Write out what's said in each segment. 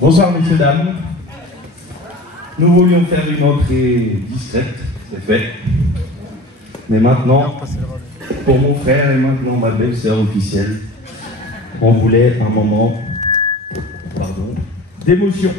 Bonsoir messieurs, dames. Nous voulions faire une entrée discrète, c'est fait. Mais maintenant, pour mon frère et maintenant ma belle-sœur officielle, on voulait un moment d'émotion.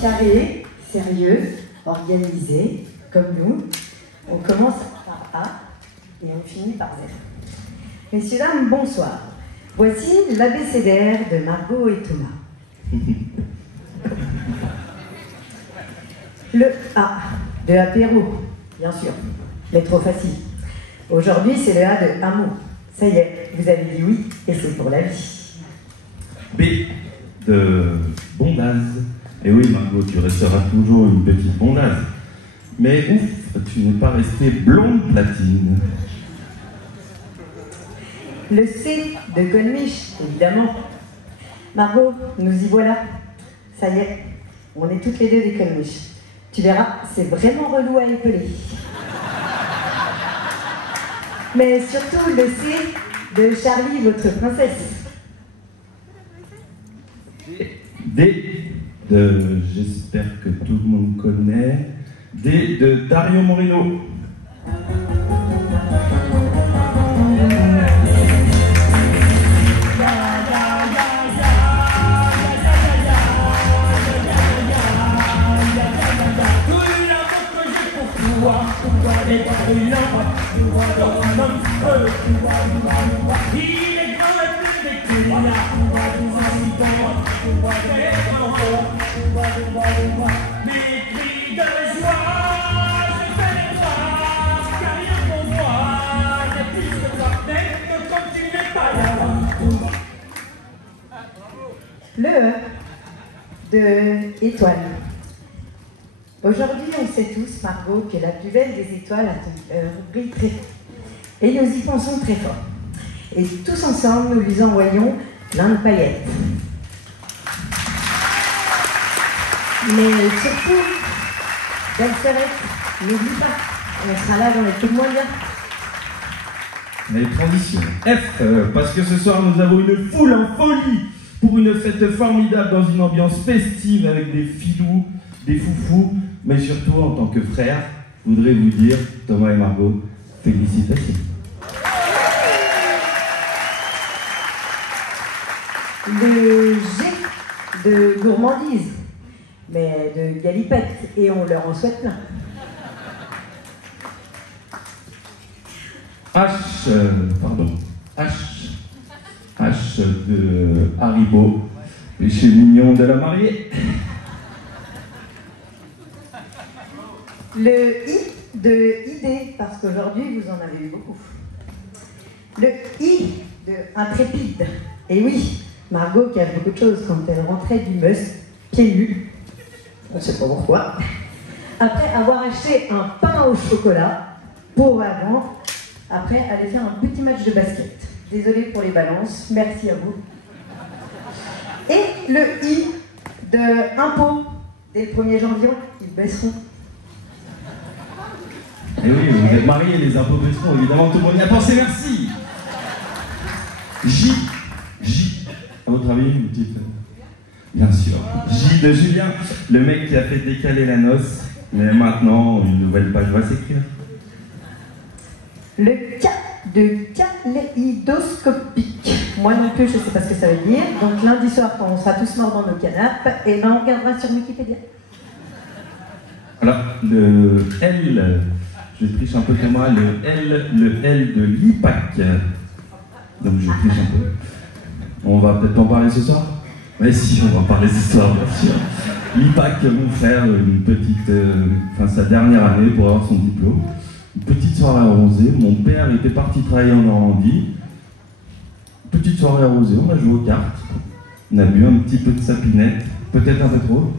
Carré, sérieux, organisé, comme nous. On commence par A et on finit par Z. Messieurs, dames, bonsoir. Voici l'abécédaire de Margot et Thomas. Le A de apéro, bien sûr, mais trop facile. Aujourd'hui, c'est le A de amour. Ça y est, vous avez dit oui, et c'est pour la vie. B de bondage. Et oui, Margot, tu resteras toujours une petite bondasse. Mais ouf, tu n'es pas restée blonde platine. Le C de Colmiche, évidemment. Margot, nous y voilà. Ça y est, on est toutes les deux des Colmiches. Tu verras, c'est vraiment relou à épeler. Mais surtout le C de Charlie, votre princesse. D de, j'espère que tout le monde connaît, D de Dario Moreno. Le E de étoile. Aujourd'hui, on sait tous, Margot, que la plus belle des étoiles à ton cœur brille très fort. Et nous y pensons très fort. Et tous ensemble, nous lui envoyons plein de paillettes. Mais surtout, belle sœurette, n'oublie pas, on sera là dans les coups de moyens. Les transitions. F, parce que ce soir, nous avons une foule en folie pour une fête formidable dans une ambiance festive avec des filous, des foufous, mais surtout en tant que frère, je voudrais vous dire, Thomas et Margot, félicitations. Le G de gourmandise, mais de galipette, et on leur en souhaite plein. H de Haribo, péché mignon de la mariée. Le I de idée, parce qu'aujourd'hui vous en avez eu beaucoup. Le I de intrépide, et oui, Margot qui a beaucoup de choses quand elle rentrait du Meuse, pieds nus, on ne sait pas pourquoi, après avoir acheté un pain au chocolat, pour avant, après aller faire un petit match de basket. Désolée pour les balances, merci à vous. Et le I de impôt, dès le 1er janvier, ils baisseront. Et oui, vous êtes mariés, les impôts baisseront, évidemment, tout le monde y a pensé, merci. J, à votre avis, une petite... Bien sûr. J de Julien, le mec qui a fait décaler la noce, mais maintenant, une nouvelle page va s'écrire. Le K de kaléidoscopique. Moi non plus, je ne sais pas ce que ça veut dire. Donc lundi soir, quand on sera tous morts dans nos canapes, et ben on regardera sur Wikipédia. Voilà, le L, je triche un peu comme moi, le L de l'IPAC. Donc je triche un peu. On va peut-être en parler ce soir? Mais si, on va parler ce soir, bien sûr. L'IPAC, mon frère, une petite, sa dernière année pour avoir son diplôme. Une petite soirée arrosée, mon père était parti travailler en Normandie. Petite soirée arrosée, on a joué aux cartes. On a bu un petit peu de sapinette, peut-être un peu trop.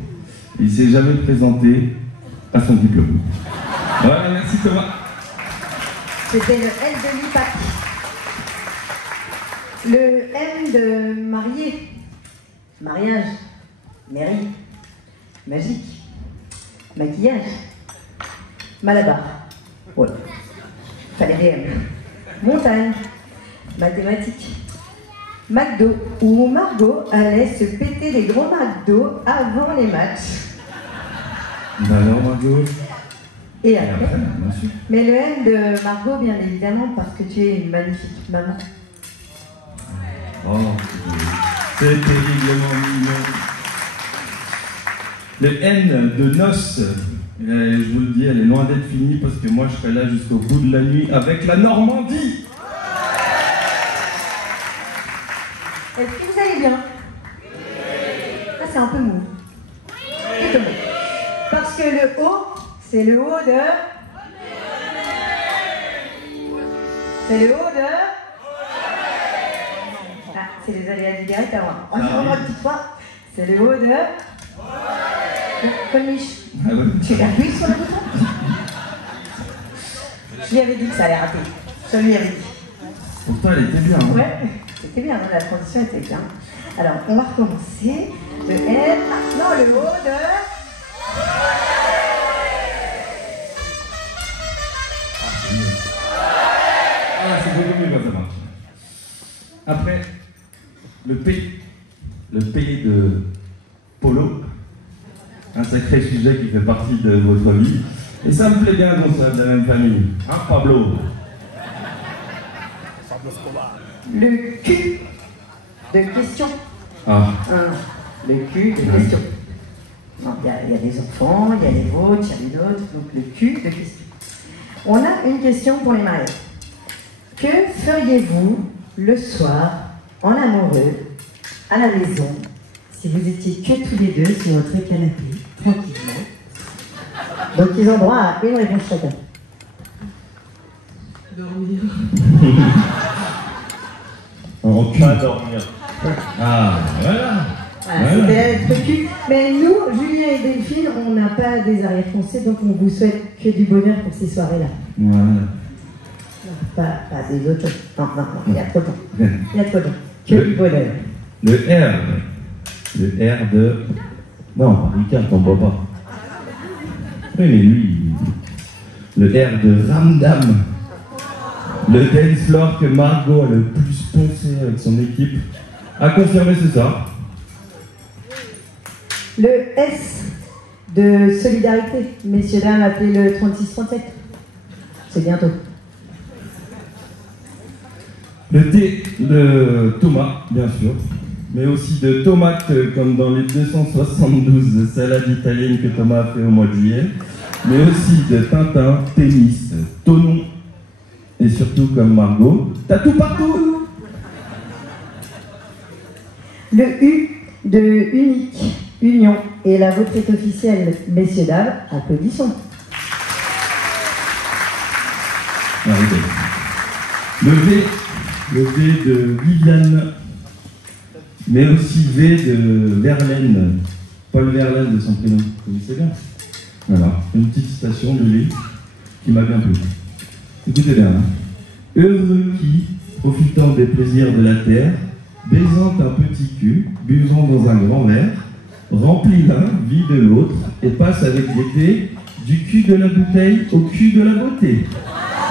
Il s'est jamais présenté à son diplôme. Voilà, merci Thomas. C'était le L de l'IPAC. Le M de marié. Mariage. Mairie. Magique. Maquillage. Malabar. Ouais. Fallait des M. Montagne. Mathématiques. McDo, où Margot allait se péter les gros McDo avant les matchs. Alors Margot. Et après. Bien sûr. Mais le N de Margot, bien évidemment, parce que tu es une magnifique maman. Oh, c'est terriblement mignon. Le N de noces, je vous le dis, elle est loin d'être finie parce que moi je serai là jusqu'au bout de la nuit avec la Normandie. Est-ce que vous allez bien? Ah, c'est un peu mou. Plutôt mou. Parce que le O, c'est le O de... C'est le O de... Ah, c'est les aléas du direct avant. On y remonte une petite fois. C'est le O de... Colmiche. Ah ouais. Tu appuies sur le bouton? Je lui avais dit que ça allait rater. Je lui avais dit. Pourtant elle était bien. Hein. Ouais, c'était bien, la transition était bien. Alors, on va recommencer. Le L, non, le O de... Ah, c'est beaucoup mieux quand ça marche. Après, le P. Le P de Polo. Un sacré sujet qui fait partie de votre vie. Et ça me plaît bien qu'on soit de la même famille. Hein, Pablo? Le Q de question. Ah. Le Q de question. Il y a des enfants, il y a les vôtres, il y a les nôtres, donc le Q de question. On a une question pour les mariés. Que feriez-vous le soir, en amoureux, à la maison, si vous étiez que tous les deux sur votre canapé, tranquillement? Donc ils ont droit à une réponse chacun. Dormir. En cul. Pas dormir. Ah, voilà. Voilà, c'était le Q. Mais nous, Julien et Delphine, on n'a pas des arrière-pensées, donc on vous souhaite que du bonheur pour ces soirées-là. Voilà. Pas des autres. Non, il y a trop de temps. Il y a trop de temps. Que du bonheur. Le R. Le R de... Non, Ricard, t'en bois pas. Oui, mais lui... Le R de Ramdam. Le dance floor que Margot a le plus poncé avec son équipe. A confirmé, c'est ça. Le S de solidarité. Messieurs, dames, appelez le 3637. C'est bientôt. Le T de Thomas, bien sûr. Mais aussi de tomates, comme dans les 272 salades italiennes que Thomas a fait au mois de juillet. Mais aussi de Tintin, tennis, Tonon. Et surtout, comme Margot, t'as tout partout. Le U de unique, union. Et la vôtre est officielle, messieurs, dames, applaudissons. Le V de Viviane, mais aussi V de Verlaine, Paul Verlaine de son prénom, vous connaissez bien. Voilà, une petite citation de lui qui m'a bien plu. Écoutez bien, hein. Heureux qui, profitant des plaisirs de la terre, baisant un petit cul, buvant dans un grand verre, remplit l'un, vide l'autre, et passe avec gaieté du cul de la bouteille au cul de la beauté.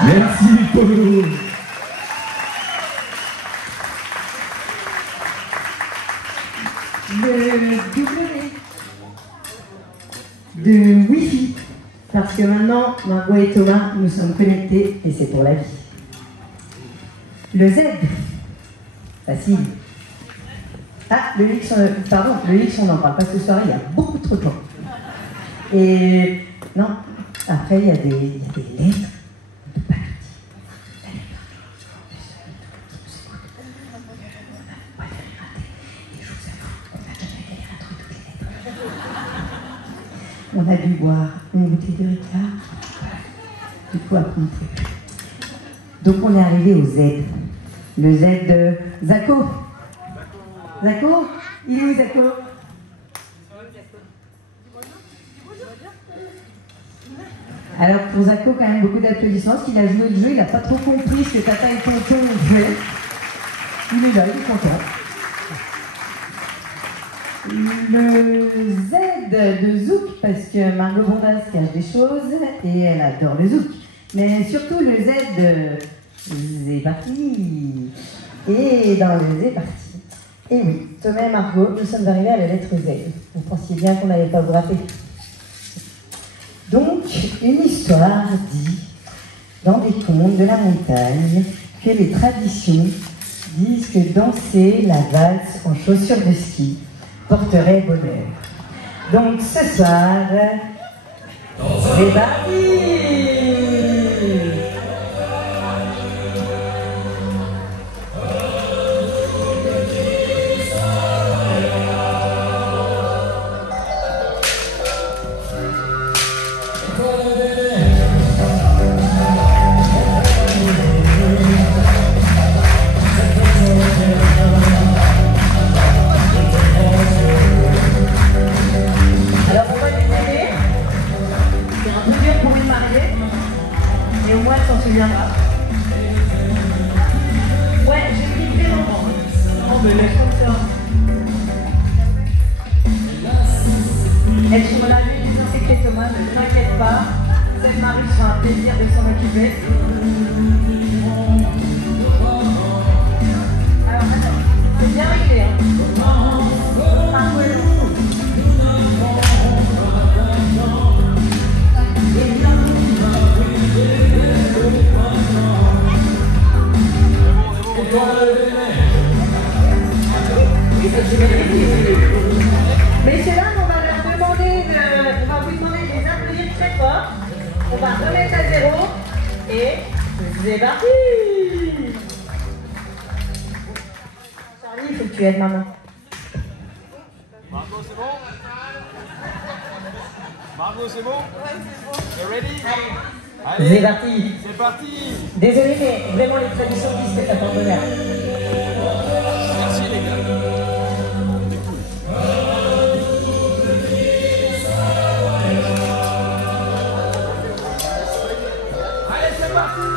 Merci, Polo. Le W de Wi-Fi. Parce que maintenant, Margot et Thomas, nous sommes connectés et c'est pour la vie. Le Z. Facile. Ah, le X, pardon, le X, on n'en parle pas ce soir, il y a beaucoup trop de temps. Et non, après, il y a des lettres. On a dû boire une bouteille de Ricard. Du coup, après, on ne sait plus. Donc, on est arrivé au Z. Le Z de Zako. Zako? Il est où, Zako? Alors pour Zako, quand même beaucoup d'applaudissements, parce qu'il a joué le jeu, il n'a pas trop compris ce que Tata et Tonton ont fait. Il est là, il est content. Le Z de Zouk, parce que Margot Bondas cache des choses et elle adore le Zouk. Mais surtout le Z de C'est parti. Et dans le Z parti. Et oui, Thomas et Margot, nous sommes arrivés à la lettre Z. Vous pensiez bien qu'on n'allait pas vous rater. Donc, une histoire dit, dans des contes de la montagne, que les traditions disent que danser la valse en chaussures de ski porterait bonheur. Donc, ce soir, c'est parti! Et au moins, elle s'en souviendra. Ouais, j'ai pris vraiment. Oh, mais laisse comme ça. Elles sont là, les désinfectés Thomas, ne t'inquiète pas. Cette Marie sera un plaisir de s'en occuper. Alors, attends, c'est bien réglé, hein. Un peu long. Messieurs, dames, on va leur demander on va vous demander de les applaudir très fort. On va remettre à zéro et c'est parti. Charlie, il faut que tu aides maman. Margot, c'est bon? Margot, c'est bon? Ouais, c'est bon. You're ready? Allez, C'est parti. c'est parti. Désolé, mais vraiment les traditions qui se fait à ton bonheur. Merci les gars. Allez, c'est parti.